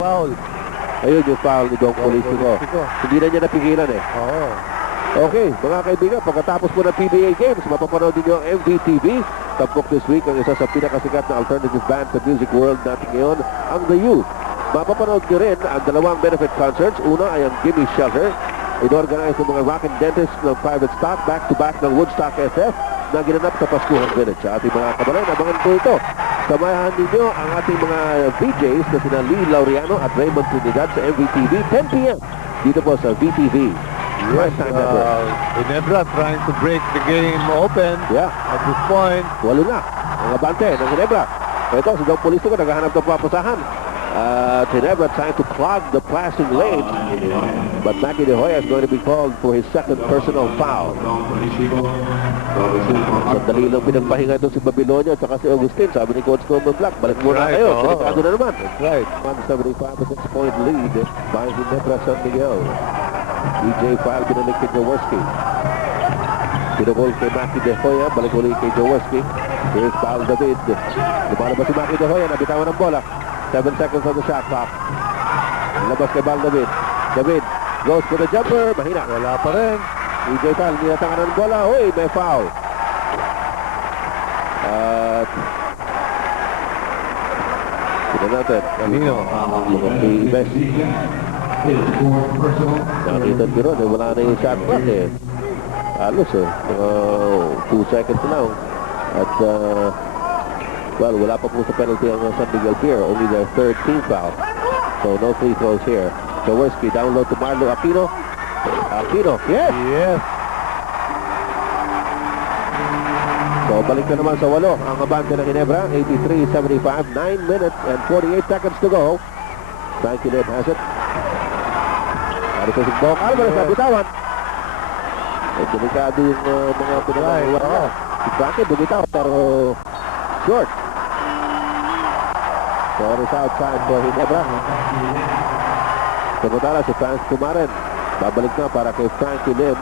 Foul. Ayun yung foul ni Dong Politico. Hindi na niya napigilan eh. Oo. Okay, mga kaibigan, pagkatapos po ng PBA Games, mapapanood ninyo ang MVTV. Tampok this week ang isa sa pinakasikat na alternative band sa music world natin ngayon, ang The Youth. Mapapanood nyo rin ang dalawang benefit concerts. Una ay ang Gimme Shelter. Inorganize ng mga rock and dentist ng private stock back-to-back ng Woodstock SF na ginanap sa Paskuhan Village. Sa ating mga kabalan, abangan po ito. Samahan ninyo ang ating mga VJs na sina Lee Laureano at Raymond Trinidad sa MVTV, 10 p.m. Dito po sa VTV. Yes, Ginebra trying to break the game open. Yeah. At this point. Walo na ang abante ng Ginebra. Ito, si Dong Politico naghahanap ng papasahan. Ginebra trying to clog the passing lane. But Mackie De Hoya is going to be called for his second personal foul. Sandali lang pinagpahinga ito si Babylonia at saka si Augustine. Sabi ni Coach Norman Black, balik muna kayo. Delikado na naman. That's right. 175 point lead by Ginebra San Miguel. EJ File binalik kay Jaworski. Pinagol kay Mackie De Hoya. Balik ulit kay Jaworski. Here's Paul David. Lumalabas si Mackie De Hoya. Nabitawan ng bola. 7 seconds on the shot clock. Labas kay Paul David. David goes for the jumper. Mahina. Wala pa rin. EJ File ninatangan ng bola. Uy, may foul. At tignan natin. Kanino? Mga PBS. Nakita nyo ron, wala na yung shot clock eh. Alos eh. 2 seconds now. At well, wala pa po sa penalty ang San Miguel Beer. Only their third team foul. So no free throws here. Jaworski down low to Marlo Aquino. Aquino, yes! Yes. So balik na naman sa 8 ang abante ng Ginebra. 83-75, 9 minutes and 48 seconds to go. Frankie Lim has it. Ano sa sigbong Alvarez sa bitawan. Delikado yung mga pinagawala. Si Frankie bumitaw pero short. So it's outside for Ginebra. Samantala si Franz Kumaren. Babalik na para kay Frankie Lim.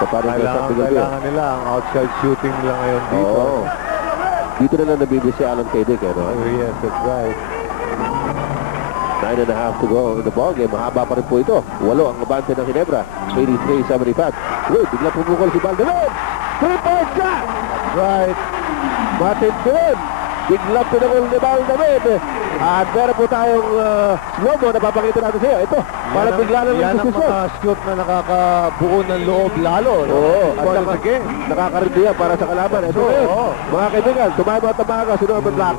Kailangan nila ang outside shooting nila ngayon dito. Oo. Dito na lang nabibisi Alan Kaydick. Oh, yes, that's right. 9.5 to go in the ball game. Mahaba pa rin po ito. 8 ang abante ng Ginebra. 83-75. Uy, bigla pumukol si Baldavid. 3-point shot! That's right. Matindi rin. Bigla pinukol ni Baldavid. At meron po tayong slow-mo na papakita natin siya. Ito, parang bigla na lang yan ang mga shoot na nakakabuo ng loob lalo. No? Oo. At Game. nakakarindihan para sa kalaban. Ito Oo. mga kaibigan, tumayo at tamaga si Norman Black.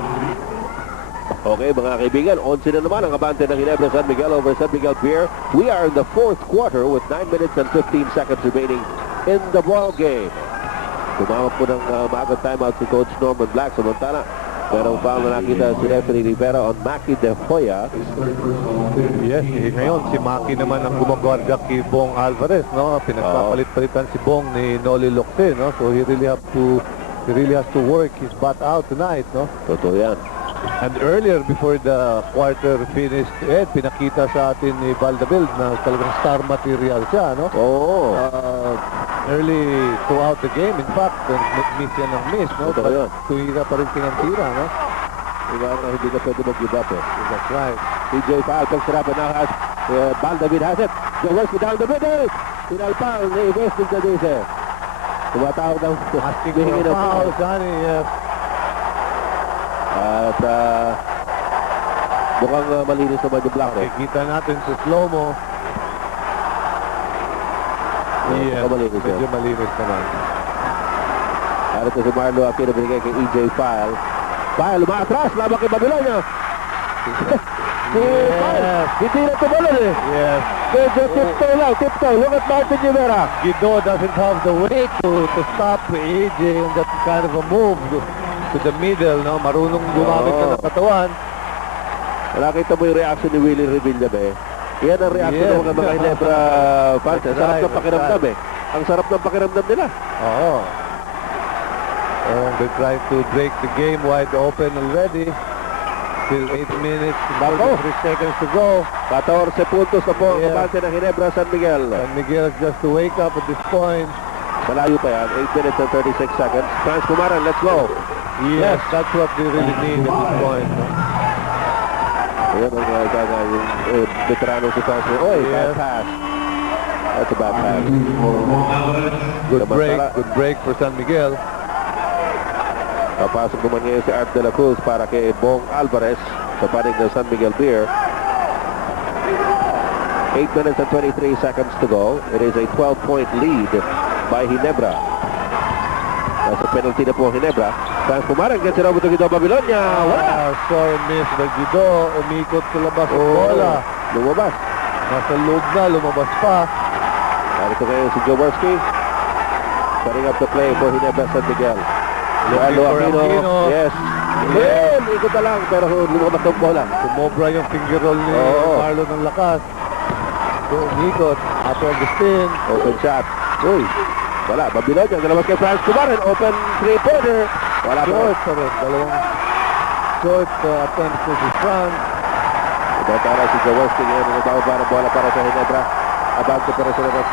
Okay, mga kaibigan, 11 na naman ang abante ng Ginebra San Miguel over San Miguel Beer. We are in the 4th quarter with 9 minutes and 15 seconds remaining in the ball game. Tumawag po ng maagang timeout si Coach Norman Black. Samantala, pero foul na nakita si referee Rivera on Mackie De Hoya. Yes, ngayon si Mackie naman ang gumagwarda kay Bong Alvarez, no? Pinagpapalit-palitan si Bong ni Noli Locte, no? So he really has to work his butt out tonight, no? Totoo yan. And earlier, before the quarter finished, pinakita sa atin ni Valdavild na talagang star material siya, no? Oo. Early throughout the game, in fact, miss yan ng miss, no? Totoo yun. Tuwira pa rin pinantira, no? Diba na hindi ka pwede mag-give up eh. That's right. TJ Paul, pagsarapan na has, Baldavid has it. Jaworski down the middle. Pinalpal ni Weston Gadise. Tumatawag ng Asking for a foul, Johnny, yes. At mukhang malinis naman yung block. Kita natin sa slow-mo. Yes, medyo malinis naman. Ano ito si Marlo Aquino binigay kay EJ File. File, umaatras, laban kay Babylonia. Si File, hindi na tumalon eh. Yes. Medyo tiptoe lang, tiptoe. Look at Martin Rivera. Guido doesn't have the way to stop AJ in that kind of a move to the middle, no? Marunong gumamit na ng katawan. Nakita mo yung reaction ni Willie Revilla ba eh? Yan ang reaction ng mga Ginebra fans. Ang sarap ng pakiramdam eh. Ang sarap ng pakiramdam nila. Oo. And they're trying to break the game wide open already. Still 8 minutes, 43 seconds to go. 14 puntos na po ang kabante ng Ginebra San Miguel. San Miguel has just to wake up at this point. Malayo pa yan. 8 minutes and 36 seconds. Franz Kumaran, let's go. Yes, that's what they really need at this point. No? Ayan ang yung veterano si Francis. Oy, bad Yes. pass. That's a bad pass. Good break for San Miguel. Papasok naman ngayon si Art de la Cruz para kay Bong Alvarez sa panig ng San Miguel Beer. 8 minutes and 23 seconds to go. It is a 12-point lead by Ginebra. Nasa penalty na po ang Ginebra. Franz Pumarang gets it over to Guido Babilonia. Wala! Saw and miss by Guido. Umikot sa labas ang bola. Lumabas. Nasa loob na, lumabas pa. Narito ngayon si Jaworski. Setting up the play for Ginebra San Miguel. Looking for Aquino. Yes. Well, ikot na lang pero lumabas ang bola. Sumobra yung finger roll ni Oo. Marlon ng lakas. So, umikot. Ato Agustin. Open shot. Uy. Wala. Babilonia. Nalabas kay Franz Pumarang. Open three-pointer. Wala pa. Short pa rin. Dalawang short attempts to si Franz. Ito para si Jaworski ngayon. Nagbawa para bola para sa Ginebra. Abante para sila ng